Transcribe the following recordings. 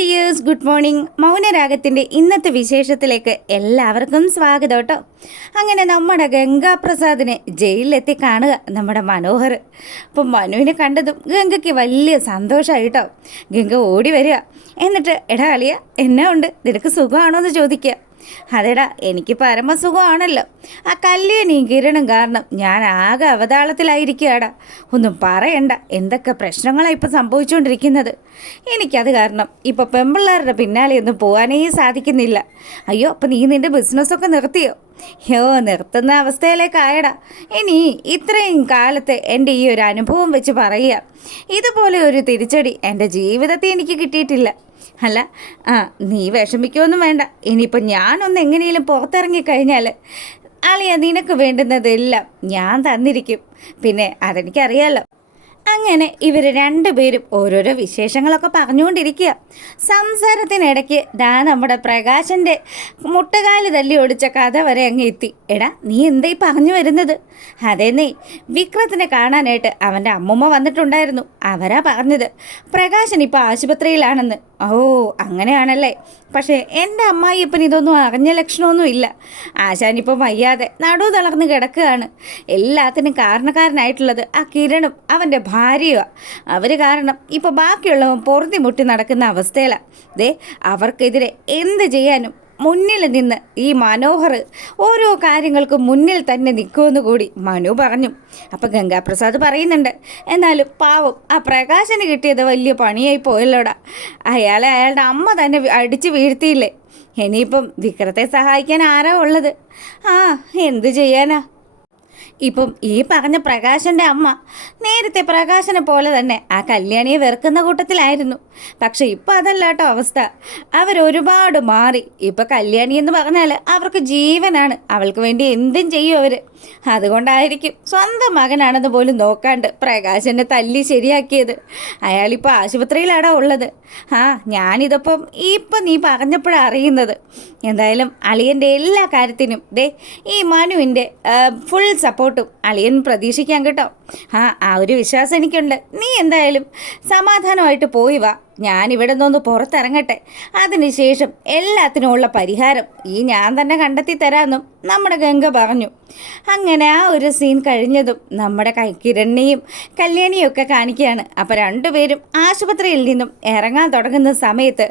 Dears, good morning. മൗനരാഗത്തിൻ്റെ ഇന്നത്തെ വിശേഷത്തിലേക്ക് എല്ലാവർക്കും സ്വാഗതം കേട്ടോ. അങ്ങനെ നമ്മുടെ ഗംഗാപ്രസാദിനെ ജയിലിലെത്തി കാണുക നമ്മുടെ മനോഹർ. അപ്പം മനുവിനെ കണ്ടതും ഗംഗയ്ക്ക് വലിയ സന്തോഷമായി കേട്ടോ. ഗംഗ ഓടി വരിക. എന്നിട്ട് എടാ അളിയ എന്നാ ഉണ്ട്, നിനക്ക് സുഖമാണോ എന്ന് ചോദിക്കുക. അതെടാ എനിക്ക് പരമസുഖമാണല്ലോ. ആ കല്യാണിയും കിരണും കാരണം ഞാൻ ആകെ അവതാളത്തിലായിരിക്കുകയാടാ. ഒന്നും പറയണ്ട, എന്തൊക്കെ പ്രശ്നങ്ങളാണ് ഇപ്പം സംഭവിച്ചുകൊണ്ടിരിക്കുന്നത്. എനിക്കത് കാരണം ഇപ്പോൾ പെമ്പിള്ളേരുടെ പിന്നാലെ ഒന്നും പോകാനേ സാധിക്കുന്നില്ല. അയ്യോ, അപ്പം നീ നിൻ്റെ ബിസിനസ്സൊക്കെ നിർത്തിയോ? നിർത്തുന്ന അവസ്ഥയിലേക്കായടാ. ഇനി ഇത്രയും കാലത്തെ എൻ്റെ ഈ ഒരു അനുഭവം വെച്ച് പറയുക, ഇതുപോലെ ഒരു തിരിച്ചടി എൻ്റെ ജീവിതത്തിൽ എനിക്ക് കിട്ടിയിട്ടില്ല. അല്ല, നീ വിഷമിക്കുമൊന്നും വേണ്ട. ഇനിയിപ്പോൾ ഞാനൊന്ന് എങ്ങനെയും പുറത്തിറങ്ങിക്കഴിഞ്ഞാൽ അളിയ നിനക്ക് വേണ്ടുന്നതെല്ലാം ഞാൻ തന്നിരിക്കും. പിന്നെ അതെനിക്കറിയാലോ. അങ്ങനെ ഇവർ രണ്ടുപേരും ഓരോരോ വിശേഷങ്ങളൊക്കെ പറഞ്ഞുകൊണ്ടിരിക്കുക. സംസാരത്തിനിടയ്ക്ക് നമ്മുടെ പ്രകാശൻ്റെ മുട്ടുകാല് തല്ലി ഓടിച്ച കഥ വരെ അങ്ങ് എത്തി. എടാ നീ എന്തായി പറഞ്ഞു വരുന്നത്? അതേന്നേ, വിക്രത്തിനെ കാണാനായിട്ട് അവൻ്റെ അമ്മൂമ്മ വന്നിട്ടുണ്ടായിരുന്നു. അവരാ പറഞ്ഞത് പ്രകാശൻ ഇപ്പോൾ ആശുപത്രിയിലാണെന്ന്. ഓ അങ്ങനെയാണല്ലേ. പക്ഷേ എൻ്റെ അമ്മായിയപ്പൻ ഇതൊന്നും അറിഞ്ഞ ലക്ഷണമൊന്നും ഇല്ല. ആശാനിപ്പം വയ്യാതെ നടു തളർന്ന് കിടക്കുകയാണ്. എല്ലാത്തിനും കാരണക്കാരനായിട്ടുള്ളത് ആ കിരണും അവൻ്റെ ഭാര്യയുമാണ്. അവർ കാരണം ഇപ്പോൾ ബാക്കിയുള്ളവൻ പൊറുതി മുട്ടി നടക്കുന്ന അവസ്ഥയിലാണ്. അവർക്കെതിരെ എന്ത് ചെയ്യാനും മുന്നിൽ നിന്ന് ഈ മനോഹർ ഓരോ കാര്യങ്ങൾക്കും മുന്നിൽ തന്നെ നിൽക്കുമെന്ന് കൂടി മനു പറഞ്ഞു. അപ്പം ഗംഗാപ്രസാദ് പറയുന്നുണ്ട്, എന്നാലും പാവം ആ പ്രകാശന് കിട്ടിയത് വലിയ പണിയായി പോയല്ലോടാ. അയാളെ അയാളുടെ അമ്മ തന്നെ അടിച്ച് വീഴ്ത്തിയില്ലേ. ഇനിയിപ്പം വിക്രത്തെ സഹായിക്കാൻ ആരാ ഉള്ളത്? എന്തു ചെയ്യാനാ. ഇപ്പം ഈ പറഞ്ഞ പ്രകാശൻ്റെ അമ്മ നേരത്തെ പ്രകാശനെ പോലെ തന്നെ ആ കല്യാണിയെ വെറുക്കുന്ന കൂട്ടത്തിലായിരുന്നു. പക്ഷെ ഇപ്പം അതല്ല കേട്ടോ അവസ്ഥ. അവരൊരുപാട് മാറി. ഇപ്പം കല്യാണി എന്ന് പറഞ്ഞാൽ അവർക്ക് ജീവനാണ്. അവൾക്ക് വേണ്ടി എന്തും ചെയ്യും അവർ. അതുകൊണ്ടായിരിക്കും സ്വന്തം മകനാണെന്ന് പോലും നോക്കാണ്ട് പ്രകാശനെ തല്ലി ശരിയാക്കിയത്. അയാളിപ്പോൾ ആശുപത്രിയിലാടാ ഉള്ളത്. ഞാനിതിപ്പം നീ പറഞ്ഞപ്പോഴാണ് അറിയുന്നത്. എന്തായാലും അളിയൻ്റെ എല്ലാ കാര്യത്തിനും ഈ മനുവിൻ്റെ ഫുൾ സപ്പോർട്ടും അളിയൻ പ്രതീക്ഷിക്കാൻ കേട്ടോ. ആ ഒരു വിശ്വാസം എനിക്കുണ്ട്. നീ എന്തായാലും സമാധാനമായിട്ട് പോയി വാ. ഞാനിവിടെ നിന്നൊന്ന് പുറത്തിറങ്ങട്ടെ. അതിനുശേഷം എല്ലാത്തിനുമുള്ള പരിഹാരം ഞാൻ തന്നെ കണ്ടെത്തി തരാമെന്നും നമ്മുടെ ഗംഗ പറഞ്ഞു. അങ്ങനെ ആ ഒരു സീൻ കഴിഞ്ഞതും നമ്മുടെ കിരണിനെയും കല്യാണിയും ഒക്കെ കാണിക്കുകയാണ്. അപ്പോൾ രണ്ടുപേരും ആശുപത്രിയിൽ നിന്നും ഇറങ്ങാൻ തുടങ്ങുന്ന സമയത്ത്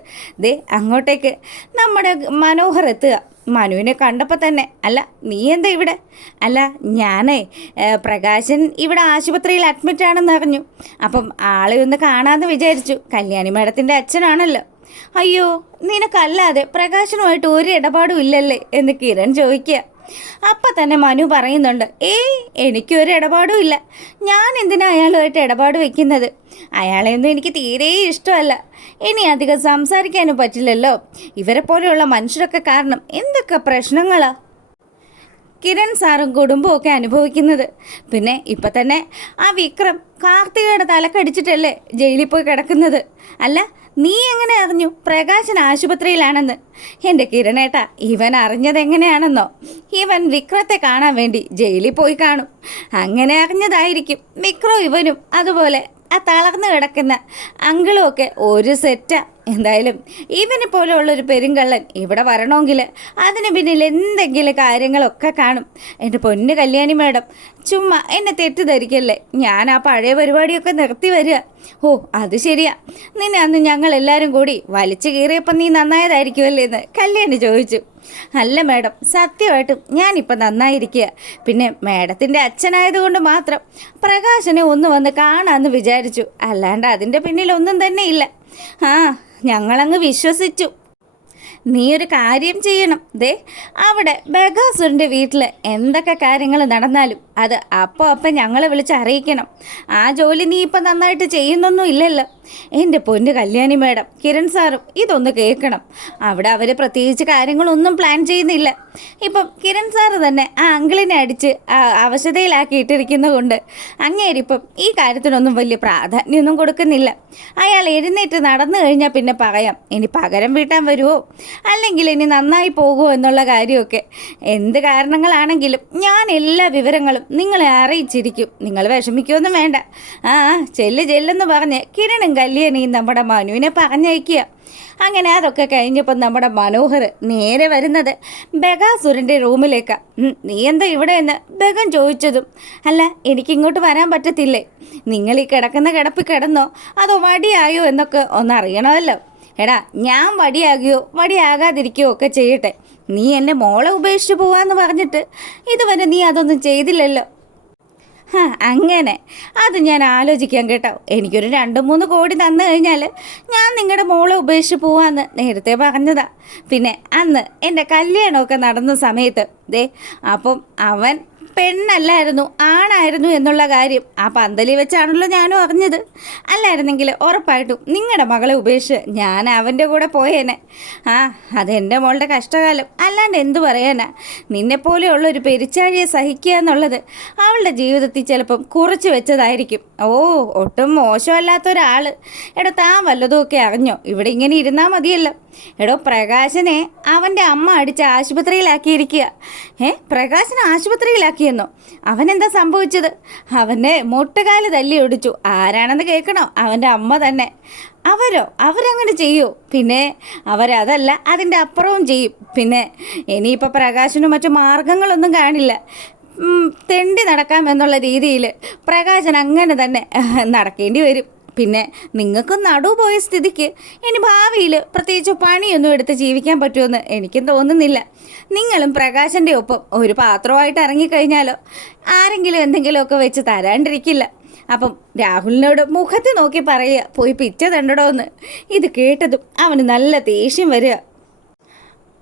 അങ്ങോട്ടേക്ക് നമ്മുടെ മനോഹർ എത്തുക. മനുവിനെ കണ്ടപ്പോൾ തന്നെ, അല്ല നീ എന്താ ഇവിടെ? അല്ല ഞാനേ പ്രകാശൻ ഇവിടെ ആശുപത്രിയിൽ അഡ്മിറ്റാണെന്ന് അറിഞ്ഞു. അപ്പം ആളെ ഒന്ന് കാണാമെന്ന് വിചാരിച്ചു. കല്യാണി മാഡത്തിൻ്റെ അച്ഛനാണല്ലോ. അയ്യോ, നിനക്കല്ലാതെ പ്രകാശനുമായിട്ട് ഒരു ഇടപാടും ഇല്ലല്ലേ എന്ന് കിരൺ ചോദിക്കുക. അപ്പം തന്നെ മനു പറയുന്നുണ്ട്, എനിക്കൊരു ഇടപാടും ഇല്ല. ഞാൻ എന്തിനാ അയാളുമായിട്ട് ഇടപാട് വയ്ക്കുന്നത്? അയാളെയൊന്നും എനിക്ക് തീരെ ഇഷ്ടമല്ല. ഇനി അധികം സംസാരിക്കാനും പറ്റില്ലല്ലോ. ഇവരെ പോലെയുള്ള മനുഷ്യരൊക്കെ കാരണം എന്തൊക്കെ പ്രശ്നങ്ങളാ കിരൺ സാറും കുടുംബവും ഒക്കെ അനുഭവിക്കുന്നത്. പിന്നെ ഇപ്പം തന്നെ ആ വിക്രം കാർത്തികയുടെ തലക്കടിച്ചിട്ടല്ലേ ജയിലിൽ പോയി കിടക്കുന്നത്. അല്ല നീ എങ്ങനെ അറിഞ്ഞു പ്രകാശൻ ആശുപത്രിയിലാണെന്ന്? എൻ്റെ കിരണേട്ടാ, ഇവൻ അറിഞ്ഞത് എങ്ങനെയാണെന്നോ? ഇവൻ വിക്രത്തെ കാണാൻ വേണ്ടി ജയിലിൽ പോയി കാണും. അങ്ങനെ അറിഞ്ഞതായിരിക്കും. വിക്രം ഇവനും അതുപോലെ ആ തളർന്നു കിടക്കുന്ന അങ്കിളും ഒക്കെ ഒരു സെറ്റാ. എന്തായാലും ഇവനെ പോലെയുള്ളൊരു പെരുങ്കള്ളൻ ഇവിടെ വരണമെങ്കിൽ അതിന് പിന്നിൽ എന്തെങ്കിലും കാര്യങ്ങളൊക്കെ കാണും. എൻ്റെ പൊന്ന് കല്യാണി മാഡം, ചുമ്മാ എന്നെ തെറ്റിദ്ധരിക്കല്ലേ. ഞാൻ ആ പഴയ പരിപാടിയൊക്കെ നിർത്തി വരിക. അത് ശരിയാ. നിന്നെ അന്ന് ഞങ്ങളെല്ലാവരും കൂടി വലിച്ചു കീറിയപ്പോൾ നീ നന്നായതായിരിക്കുമല്ലേ എന്ന് കല്യാണി ചോദിച്ചു. അല്ല മാഡം, സത്യമായിട്ടും ഞാനിപ്പോൾ നന്നായിരിക്കുക. പിന്നെ മാഡത്തിൻ്റെ അച്ഛനായതുകൊണ്ട് മാത്രം പ്രകാശനെ ഒന്ന് വന്ന് കാണാമെന്ന് വിചാരിച്ചു. അല്ലാണ്ട് അതിൻ്റെ പിന്നിലൊന്നും തന്നെ ഇല്ല. ഞങ്ങളങ്ങ് വിശ്വസിച്ചു. നീ ഒരു കാര്യം ചെയ്യണം. അവിടെ ബഗാസുറിൻ്റെ വീട്ടിൽ എന്തൊക്കെ കാര്യങ്ങൾ നടന്നാലും അത് അപ്പം ഞങ്ങളെ വിളിച്ച് അറിയിക്കണം. ആ ജോലി നീ ഇപ്പം നന്നായിട്ട് ചെയ്യുന്നൊന്നും ഇല്ലല്ലോ. എൻ്റെ പൊന്ന് കല്യാണി മാഡം, കിരൺ സാറും ഇതൊന്ന് കേൾക്കണം. അവിടെ അവർ പ്രത്യേകിച്ച് കാര്യങ്ങളൊന്നും പ്ലാൻ ചെയ്യുന്നില്ല. ഇപ്പം കിരൺ സാറ് തന്നെ ആ അങ്കിളിനെ അടിച്ച് അവശതയിലാക്കി ഇട്ടിരിക്കുന്നത് കൊണ്ട് അങ്ങേരിപ്പം ഈ കാര്യത്തിനൊന്നും വലിയ പ്രാധാന്യമൊന്നും കൊടുക്കുന്നില്ല. അയാൾ എഴുന്നേറ്റ് നടന്നു കഴിഞ്ഞാൽ പിന്നെ പറയാം. ഇനി പകരം വീട്ടാൻ വരുമോ അല്ലെങ്കിൽ ഇനി നന്നായി പോകുമോ എന്നുള്ള കാര്യമൊക്കെ. എന്ത് കാരണങ്ങളാണെങ്കിലും ഞാൻ എല്ലാ വിവരങ്ങളും നിങ്ങളെ അറിയിച്ചിരിക്കും. നിങ്ങൾ വിഷമിക്കുമൊന്നും വേണ്ട. ആ ചെല്ലെന്ന് പറഞ്ഞ് കിരണും കല്യാണിയും നമ്മുടെ മനുവിനെ പറഞ്ഞയക്കുക. അങ്ങനെ അതൊക്കെ കഴിഞ്ഞപ്പോൾ നമ്മുടെ മനോഹർ നേരെ വരുന്നത് ബഗാസുരൻ്റെ റൂമിലേക്കാണ്. നീ എന്താ ഇവിടെ എന്ന് ബഗൻ ചോദിച്ചതും, അല്ല എനിക്കിങ്ങോട്ട് വരാൻ പറ്റത്തില്ലേ, നിങ്ങൾ ഈ കിടക്കുന്ന കിടപ്പ് കിടന്നോ അതോ വടിയായോ എന്നൊക്കെ ഒന്നറിയണമല്ലോ. എടാ ഞാൻ വടിയാകുകയോ വടിയാകാതിരിക്കുകയോ ഒക്കെ ചെയ്യട്ടെ, നീ എന്നെ മോളെ ഉപേക്ഷിച്ച് പോവാന്ന് പറഞ്ഞിട്ട് ഇതുവരെ നീ അതൊന്നും ചെയ്തില്ലല്ലോ. അങ്ങനെ അത് ഞാൻ ആലോചിക്കാം കേട്ടോ. എനിക്കൊരു 2-3 കോടി തന്നു കഴിഞ്ഞാൽ ഞാൻ നിങ്ങളുടെ മോളെ ഉപേക്ഷിച്ച് പോവാന്ന് നേരത്തെ പറഞ്ഞതാ. പിന്നെ അന്ന് എൻ്റെ കല്യാണമൊക്കെ നടന്ന സമയത്ത് അപ്പം അവൻ പെണ്ണല്ലായിരുന്നു ആണായിരുന്നു എന്നുള്ള കാര്യം ആ പന്തലി വെച്ചാണല്ലോ ഞാനും അറിഞ്ഞത്. അല്ലായിരുന്നെങ്കിൽ ഉറപ്പായിട്ടും നിങ്ങളുടെ മകളെ ഉപേക്ഷിച്ച് ഞാൻ അവൻ്റെ കൂടെ പോയേനെ. അതെൻ്റെ മോളുടെ കഷ്ടകാലം, അല്ലാണ്ട് എന്തു പറയാനാ. നിന്നെപ്പോലെയുള്ളൊരു പെരിച്ചാഴിയെ സഹിക്കുക എന്നുള്ളത് അവളുടെ ജീവിതത്തിൽ ചിലപ്പം കുറിച്ച് വെച്ചതായിരിക്കും. ഒട്ടും മോശമല്ലാത്തൊരാൾ. എടോ താൻ വല്ലതുമൊക്കെ അറിഞ്ഞോ? ഇവിടെ ഇങ്ങനെ ഇരുന്നാൽ മതിയല്ലോ. എടോ പ്രകാശനെ അവൻ്റെ അമ്മ അടിച്ച് ആശുപത്രിയിലാക്കിയിരിക്കുക. പ്രകാശനെ ആശുപത്രിയിലാക്കിയെന്നോ? അവനെന്താ സംഭവിച്ചത്? അവൻ്റെ മുട്ടുകാല് തല്ലി ഒടിച്ചു. ആരാണെന്ന് കേൾക്കണോ? അവൻ്റെ അമ്മ തന്നെ. അവരങ്ങനെ ചെയ്യൂ? പിന്നെ അവരതല്ല അതിൻ്റെ അപ്പുറവും ചെയ്യും. പിന്നെ ഇനിയിപ്പോൾ പ്രകാശനും മറ്റു മാർഗങ്ങളൊന്നും കാണില്ല. തെണ്ടി നടക്കാമെന്നുള്ള രീതിയിൽ പ്രകാശൻ അങ്ങനെ തന്നെ നടക്കേണ്ടി വരും. പിന്നെ നിങ്ങൾക്ക് നടുവ് പോയ സ്ഥിതിക്ക് ഇനി ഭാവിയിൽ പ്രത്യേകിച്ച് പണിയൊന്നും എടുത്ത് ജീവിക്കാൻ പറ്റുമെന്ന് എനിക്കും തോന്നുന്നില്ല. നിങ്ങളും പ്രകാശൻ്റെ ഒപ്പം ഒരു പാത്രമായിട്ട് ഇറങ്ങിക്കഴിഞ്ഞാലോ ആരെങ്കിലും എന്തെങ്കിലുമൊക്കെ വെച്ച് തരാണ്ടിരിക്കില്ല. അപ്പം രാഹുലിനോട് മുഖത്ത് നോക്കി പറയുക, പോയി പിച്ച തണ്ടടോ എന്ന്. ഇത് കേട്ടതും അവന് നല്ല ദേഷ്യം വരിക.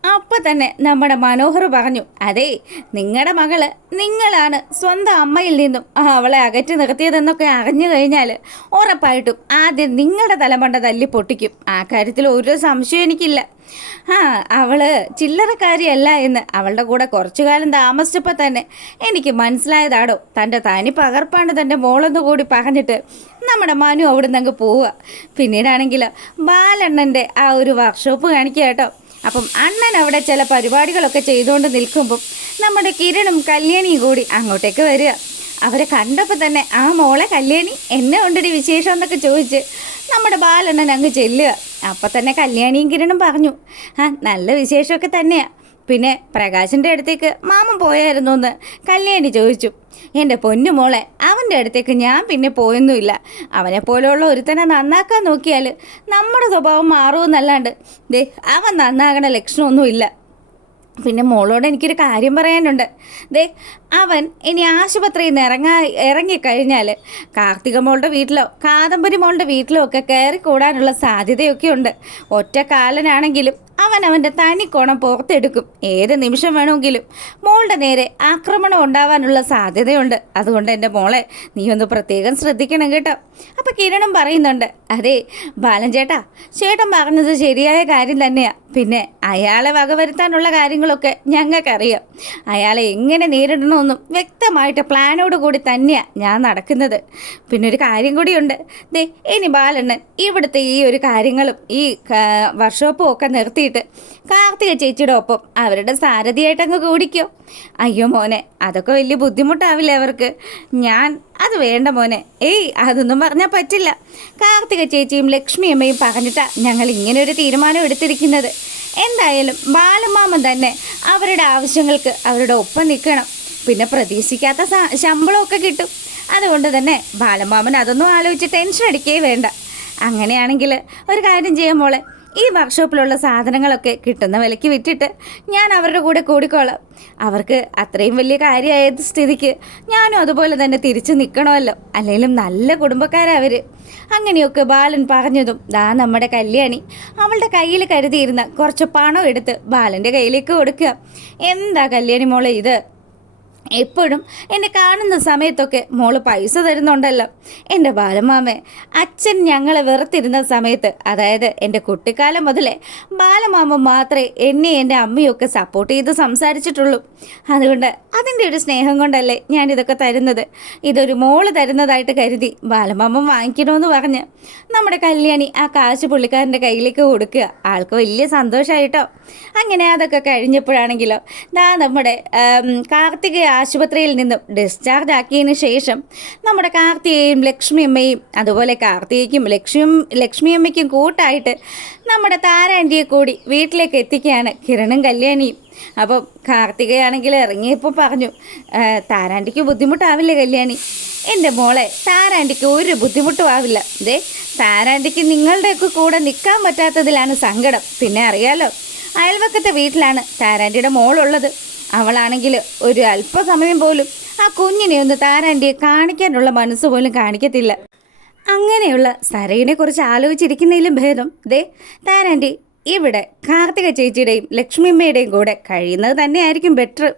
അപ്പം തന്നെ നമ്മുടെ മനോഹർ പറഞ്ഞു, അതെ നിങ്ങളുടെ മകള് നിങ്ങളാണ് സ്വന്തം അമ്മയിൽ നിന്നും അവളെ അകറ്റി നിർത്തിയതെന്നൊക്കെ അറിഞ്ഞു കഴിഞ്ഞാൽ ഉറപ്പായിട്ടും ആദ്യം നിങ്ങളുടെ തലമണ്ട തല്ലി പൊട്ടിക്കും. ആ കാര്യത്തിൽ ഒരു സംശയം എനിക്കില്ല. അവള് ചില്ലറക്കാരിയല്ല എന്ന് അവളുടെ കൂടെ കുറച്ചു കാലം താമസിച്ചപ്പോൾ തന്നെ എനിക്ക് മനസ്സിലായതാടോ. തൻ്റെ തനി പകർപ്പാണ് തൻ്റെ മോളെന്ന് കൂടി പറഞ്ഞിട്ട് നമ്മുടെ മനു അവിടെ നിന്ന് അങ്ങ് പോവുക. പിന്നീടാണെങ്കിൽ ബാലണ്ണൻ്റെ ആ ഒരു വർക്ക്ഷോപ്പ് കാണിക്കുക കേട്ടോ. അപ്പം അണ്ണൻ അവിടെ ചില പരിപാടികളൊക്കെ ചെയ്തുകൊണ്ട് നിൽക്കുമ്പം നമ്മുടെ കിരണും കല്യാണിയും കൂടി അങ്ങോട്ടേക്ക് വരിക. അവരെ കണ്ടപ്പോൾ തന്നെ ആ മോളെ കല്യാണി എന്നെ കൊണ്ടൊരു വിശേഷം എന്നൊക്കെ ചോദിച്ച് നമ്മുടെ ബാലണ്ണൻ അങ്ങ് ചെല്ലുക. അപ്പം തന്നെ കല്യാണിയും കിരണും പറഞ്ഞു, നല്ല വിശേഷമൊക്കെ തന്നെയാണ്. പിന്നെ പ്രകാശിൻ്റെ അടുത്തേക്ക് മാമൻ പോയായിരുന്നു എന്ന് കല്യാണി ചോദിച്ചു. എൻ്റെ പൊന്നു മോളെ, അവൻ്റെ അടുത്തേക്ക് ഞാൻ പിന്നെ പോയൊന്നുമില്ല. അവനെപ്പോലെയുള്ള ഒരുത്തനെ നന്നാക്കാൻ നോക്കിയാൽ നമ്മുടെ സ്വഭാവം മാറുമെന്നല്ലാണ്ട് അവൻ നന്നാകണ ലക്ഷണമൊന്നുമില്ല. പിന്നെ മോളോട് എനിക്കൊരു കാര്യം പറയാനുണ്ട്. അവൻ ഇനി ആശുപത്രിയിൽ നിന്ന് ഇറങ്ങിക്കഴിഞ്ഞാൽ കാർത്തിക മോളുടെ വീട്ടിലോ കാദംബരി മോളുടെ വീട്ടിലോ ഒക്കെ കയറിക്കൂടാനുള്ള സാധ്യതയൊക്കെ ഉണ്ട്. ഒറ്റക്കാലനാണെങ്കിലും അവൻ്റെ തനിക്കോണം പുറത്തെടുക്കും. ഏത് നിമിഷം വേണമെങ്കിലും മോളുടെ നേരെ ആക്രമണം ഉണ്ടാവാനുള്ള സാധ്യതയുണ്ട്. അതുകൊണ്ട് എൻ്റെ മോളെ നീ ഒന്ന് പ്രത്യേകം ശ്രദ്ധിക്കണം കേട്ടോ. അപ്പം കിരണും പറയുന്നുണ്ട്, അതെ ബാലൻ ചേട്ടൻ പറഞ്ഞത് ശരിയായ കാര്യം തന്നെയാണ്. പിന്നെ അയാളെ വകവരുത്താനുള്ള കാര്യങ്ങളൊക്കെ ഞങ്ങൾക്കറിയാം. അയാളെ എങ്ങനെ നേരിടണമെന്നും വ്യക്തമായിട്ട് പ്ലാനോട് കൂടി തന്നെയാണ് ഞാൻ നടക്കുന്നത്. പിന്നെ ഒരു കാര്യം കൂടിയുണ്ട്. ഇനി ബാലണ്ണൻ ഇവിടുത്തെ ഈ ഒരു കാര്യങ്ങളും ഈ വർക്ക്ഷോപ്പും ഒക്കെ നിർത്തിയിട്ട് കാർത്തിക ചേച്ചിയുടെ ഒപ്പം അവരുടെ സാരഥിയായിട്ടങ്ങ് കൂടിക്കോ. അയ്യോ മോനെ, അതൊക്കെ വലിയ ബുദ്ധിമുട്ടാവില്ലേ അവർക്ക്? അത് വേണ്ട മോനെ. അതൊന്നും പറഞ്ഞാൽ പറ്റില്ല. കാർത്തിക ചേച്ചിയും ലക്ഷ്മി അമ്മയും പറഞ്ഞിട്ടാണ് ഞങ്ങൾ ഇങ്ങനെ ഒരു തീരുമാനം എടുത്തിരിക്കുന്നത്. എന്തായാലും ബാലമാമൻ തന്നെ അവരുടെ ആവശ്യങ്ങൾക്ക് അവരുടെ ഒപ്പം നിൽക്കണം. പിന്നെ പ്രതീക്ഷിക്കാത്ത ശമ്പളമൊക്കെ കിട്ടും. അതുകൊണ്ട് തന്നെ ബാലമാമൻ അതൊന്നും ആലോചിച്ച് ടെൻഷൻ അടിക്കേ വേണ്ട. അങ്ങനെയാണെങ്കിൽ ഒരു കാര്യം ചെയ്യാം മോളെ, ഈ വർക്ക്ഷോപ്പിലുള്ള സാധനങ്ങളൊക്കെ കിട്ടുന്ന വിലയ്ക്ക് വിറ്റിട്ട് ഞാൻ അവരുടെ കൂടെ കൂടിക്കോളാം. അവർക്ക് അത്രയും വലിയ കാര്യമായ സ്ഥിതിക്ക് ഞാനും അതുപോലെ തന്നെ തിരിച്ചു നിൽക്കണമല്ലോ. അല്ലെങ്കിലും നല്ല കുടുംബക്കാരവർ. അങ്ങനെയൊക്കെ ബാലൻ പറഞ്ഞതും നമ്മുടെ കല്യാണി അവളുടെ കയ്യിൽ കരുതിയിരുന്ന കുറച്ച് പണം എടുത്ത് ബാലൻ്റെ കയ്യിലേക്ക് കൊടുക്കുക. എന്താ കല്യാണി മോളെ ഇത്? എപ്പോഴും എന്നെ കാണുന്ന സമയത്തൊക്കെ മോള് പൈസ തരുന്നുണ്ടല്ലോ. എൻ്റെ ബാലമാമേ, അച്ഛൻ ഞങ്ങളെ വെറുത്തിരുന്ന സമയത്ത്, അതായത് എൻ്റെ കുട്ടിക്കാലം മുതലേ ബാലമാമ മാത്രമേ എന്നെ എൻ്റെ അമ്മയൊക്കെ സപ്പോർട്ട് ചെയ്ത് സംസാരിച്ചിട്ടുള്ളൂ. അതുകൊണ്ട് അതിൻ്റെ ഒരു സ്നേഹം കൊണ്ടല്ലേ ഞാനിതൊക്കെ തരുന്നത്. ഇതൊരു മോള് തരുന്നതായിട്ട് കരുതി ബാലമാമ വാങ്ങിക്കണമെന്ന് പറഞ്ഞ് നമ്മുടെ കല്യാണി ആ കാശ് പുള്ളിക്കാരൻ്റെ കയ്യിലേക്ക് കൊടുക്കുക. ആൾക്ക് വലിയ സന്തോഷമായിട്ടോ. അങ്ങനെ അതൊക്കെ കഴിഞ്ഞപ്പോഴാണെങ്കിലോ നമ്മുടെ കാർത്തിക ആശുപത്രിയിൽ നിന്നും ഡിസ്ചാർജ് ആക്കിയതിന് ശേഷം നമ്മുടെ കാർത്തികയും ലക്ഷ്മിയമ്മയും അതുപോലെ കാർത്തികയ്ക്കും ലക്ഷ്മിയമ്മയ്ക്കും കൂട്ടായിട്ട് നമ്മുടെ താരാൻ്റിയെ കൂടി വീട്ടിലേക്ക് എത്തിക്കുകയാണ് കിരണും കല്യാണിയും. അപ്പം കാർത്തികയാണെങ്കിൽ ഇറങ്ങിയപ്പോൾ പറഞ്ഞു, താരാൻ്റിക്ക് ബുദ്ധിമുട്ടാവില്ലേ കല്യാണി? എൻ്റെ മോളെ, താരാൻ്റിക്ക് ഒരു ബുദ്ധിമുട്ടും ആവില്ല. ദേ, താരാൻ്റിക്ക് നിങ്ങളുടെയൊക്കെ കൂടെ നിൽക്കാൻ പറ്റാത്തതിലാണ് സങ്കടം. പിന്നെ അറിയാലോ, അയൽവക്കത്തെ വീട്ടിലാണ് താരാൻ്റിയുടെ മോളുള്ളത്. അവളാണെങ്കിൽ ഒരു അല്പസമയം പോലും ആ കുഞ്ഞിനെ ഒന്ന് താരാൻ്റിയെ കാണിക്കാനുള്ള മനസ്സ് പോലും കാണിക്കത്തില്ല. അങ്ങനെയുള്ള സരയിനെ കുറിച്ച് ആലോചിച്ചിരിക്കുന്നതിലും ഭേദം ദേ താരാൻ്റി ഇവിടെ കാർത്തിക ചേച്ചിയുടെയും ലക്ഷ്മിയമ്മയുടെയും കൂടെ കഴിയുന്നത് തന്നെയായിരിക്കും ബെറ്റർ.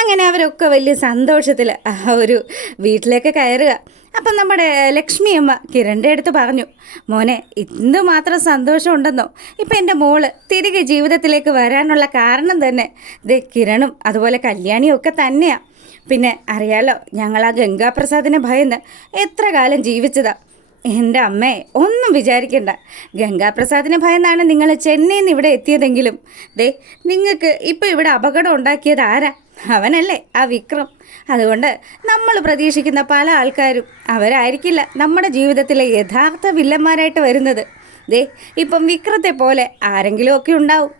അങ്ങനെ അവരൊക്കെ വലിയ സന്തോഷത്തിൽ ആ ഒരു വീട്ടിലേക്ക് കയറുക. അപ്പം നമ്മുടെ ലക്ഷ്മിയമ്മ കിരണിൻ്റെ അടുത്ത് പറഞ്ഞു, മോനെ, എന്തുമാത്രം സന്തോഷമുണ്ടെന്നോ ഇപ്പം എൻ്റെ മോള് തിരികെ ജീവിതത്തിലേക്ക് വരാനുള്ള കാരണം തന്നെ ദേ കിരണും അതുപോലെ കല്യാണിയും ഒക്കെ തന്നെയാണ്. പിന്നെ അറിയാലോ, ഞങ്ങൾ ആ ഗംഗാപ്രസാദിനെ ഭയന്ന് എത്ര കാലം ജീവിച്ചതാ. എൻ്റെ അമ്മേ, ഒന്നും വിചാരിക്കണ്ട. ഗംഗാപ്രസാദിനെ ഭയന്നാണ് നിങ്ങൾ ചെന്നൈയിൽ നിന്ന് ഇവിടെ എത്തിയതെങ്കിലും ദേ നിങ്ങൾക്ക് ഇപ്പോൾ ഇവിടെ അപകടം ഉണ്ടാക്കിയത് ആരാ? അവനല്ലേ, ആ വിക്രം. അതുകൊണ്ട് നമ്മൾ പ്രതീക്ഷിക്കുന്ന പല ആൾക്കാരും അവരായിരിക്കില്ല നമ്മുടെ ജീവിതത്തിലെ യഥാർത്ഥ വില്ലന്മാരായിട്ട് വരുന്നത്. ദേ ഇപ്പം വിക്രത്തെ പോലെ ആരെങ്കിലുമൊക്കെ ഉണ്ടാവും.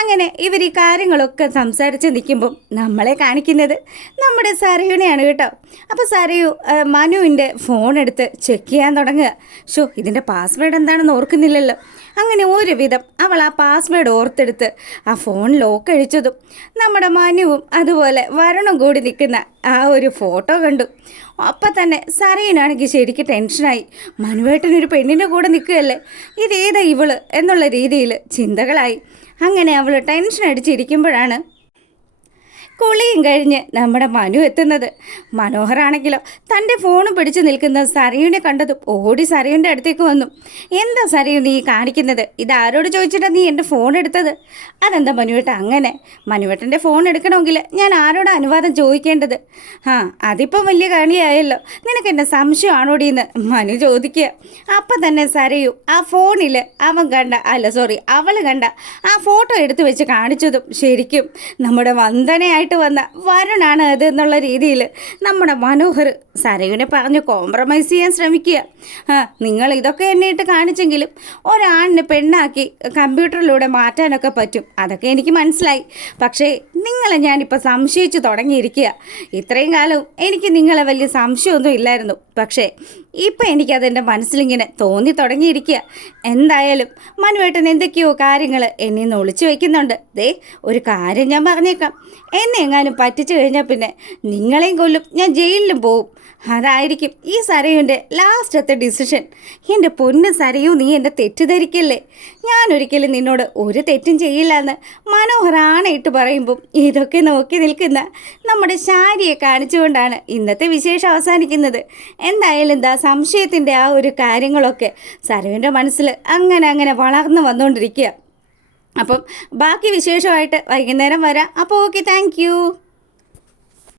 അങ്ങനെ ഇവർ ഈ കാര്യങ്ങളൊക്കെ സംസാരിച്ച് നിൽക്കുമ്പം നമ്മളെ കാണിക്കുന്നത് നമ്മുടെ സരയുനെയാണ് കേട്ടോ. അപ്പോൾ സരയു മനുവിൻ്റെ ഫോൺ എടുത്ത് ചെക്ക് ചെയ്യാൻ തുടങ്ങുക. ഇതിൻ്റെ പാസ്വേഡ് എന്താണെന്ന് ഓർക്കുന്നില്ലല്ലോ. അങ്ങനെ ഒരുവിധം അവൾ ആ പാസ്വേഡ് ഓർത്തെടുത്ത് ആ ഫോൺ ലോക്ക് അഴിച്ചതും നമ്മുടെ മനുവും അതുപോലെ വരുണും കൂടി നിൽക്കുന്ന ആ ഒരു ഫോട്ടോ കണ്ടു. അപ്പം തന്നെ സരയിനാണെങ്കിൽ ശരിക്കും ടെൻഷനായി. മനുവേട്ടനൊരു പെണ്ണിൻ്റെ കൂടെ നിൽക്കുകയല്ലേ, ഇതേതാ ഇവള് എന്നുള്ള രീതിയിൽ ചിന്തകളായി. അങ്ങനെ അവൾ ടെൻഷൻ അടിച്ചിരിക്കുമ്പോഴാണ് കുളിയും കഴിഞ്ഞ് നമ്മുടെ മനു എത്തുന്നത്. മനോഹറാണെങ്കിലോ തൻ്റെ ഫോണും പിടിച്ച് നിൽക്കുന്ന സരയുനെ കണ്ടതും ഓടി സരയുൻ്റെ അടുത്തേക്ക് വന്നു. എന്താ സരയു നീ കാണിക്കുന്നത്? ഇതാരോട് ചോദിച്ചിട്ടാണ് നീ എൻ്റെ ഫോൺ എടുത്തത്? അതെന്താ മനുവേട്ട അങ്ങനെ? മനുവേട്ടൻ്റെ ഫോൺ എടുക്കണമെങ്കിൽ ഞാൻ ആരോട് അനുവാദം ചോദിക്കേണ്ടത്? അതിപ്പം വലിയ കളിയായല്ലോ. നിനക്ക് എൻ്റെ സംശയമാണോടിയെന്ന് മനു ചോദിക്കുക. അപ്പം തന്നെ സരയു ആ ഫോണിൽ അവൾ കണ്ട ആ ഫോട്ടോ എടുത്തു വെച്ച് കാണിച്ചതും ശരിക്കും നമ്മുടെ വന്ദനയായിട്ട് വന്ന വരുണാണ് അത് എന്നുള്ള രീതിയിൽ നമ്മുടെ മനോഹർ സരയുനെ പറഞ്ഞ് കോംപ്രമൈസ് ചെയ്യാൻ ശ്രമിക്കുക. നിങ്ങൾ ഇതൊക്കെ എന്നെ ഇട്ട് കാണിച്ചെങ്കിലും ഒരാണിനെ പെണ്ണാക്കി കമ്പ്യൂട്ടറിലൂടെ മാറ്റാനൊക്കെ പറ്റും, അതൊക്കെ എനിക്ക് മനസ്സിലായി. പക്ഷേ നിങ്ങളെ ഞാനിപ്പോൾ സംശയിച്ചു തുടങ്ങിയിരിക്കുക. ഇത്രയും കാലവും എനിക്ക് നിങ്ങളെ വലിയ സംശയമൊന്നും ഇല്ലായിരുന്നു. പക്ഷേ ഇപ്പം എനിക്കതെൻ്റെ മനസ്സിലിങ്ങനെ തോന്നി തുടങ്ങിയിരിക്കുക. എന്തായാലും മനുവേട്ടൻ എന്തൊക്കെയോ കാര്യങ്ങൾ എന്നെ നിന്ന് ഒളിച്ചു വയ്ക്കുന്നുണ്ട്. ദേ ഒരു കാര്യം ഞാൻ പറഞ്ഞേക്കാം, എന്നെ എങ്ങാനും പറ്റിച്ചു കഴിഞ്ഞാൽ പിന്നെ നിങ്ങളെയും കൊല്ലും, ഞാൻ ജയിലിലും പോവും. അതായിരിക്കും ഈ സരയുൻ്റെ ലാസ്റ്റത്തെ ഡിസിഷൻ. എൻ്റെ പൊന്ന് സരയു, നീ എന്നെ തെറ്റിദ്ധരിക്കല്ലേ. ഞാനൊരിക്കലും നിന്നോട് ഒരു തെറ്റും ചെയ്യില്ല എന്ന് മനോഹർ ആണയിട്ട് പറയുമ്പം ഇതൊക്കെ നോക്കി നിൽക്കുന്ന നമ്മുടെ ശാരിയെ കാണിച്ചുകൊണ്ടാണ് ഇന്നത്തെ വിശേഷം അവസാനിക്കുന്നത്. എന്തായാലും എന്താ സംശയത്തിൻ്റെ ആ ഒരു കാര്യങ്ങളൊക്കെ സരയുൻ്റെ മനസ്സിൽ അങ്ങനെ വളർന്നു വന്നുകൊണ്ടിരിക്കുക. അപ്പം ബാക്കി വിശേഷമായിട്ട് വൈകുന്നേരം വരാം. അപ്പോൾ ഓക്കെ, താങ്ക് യു.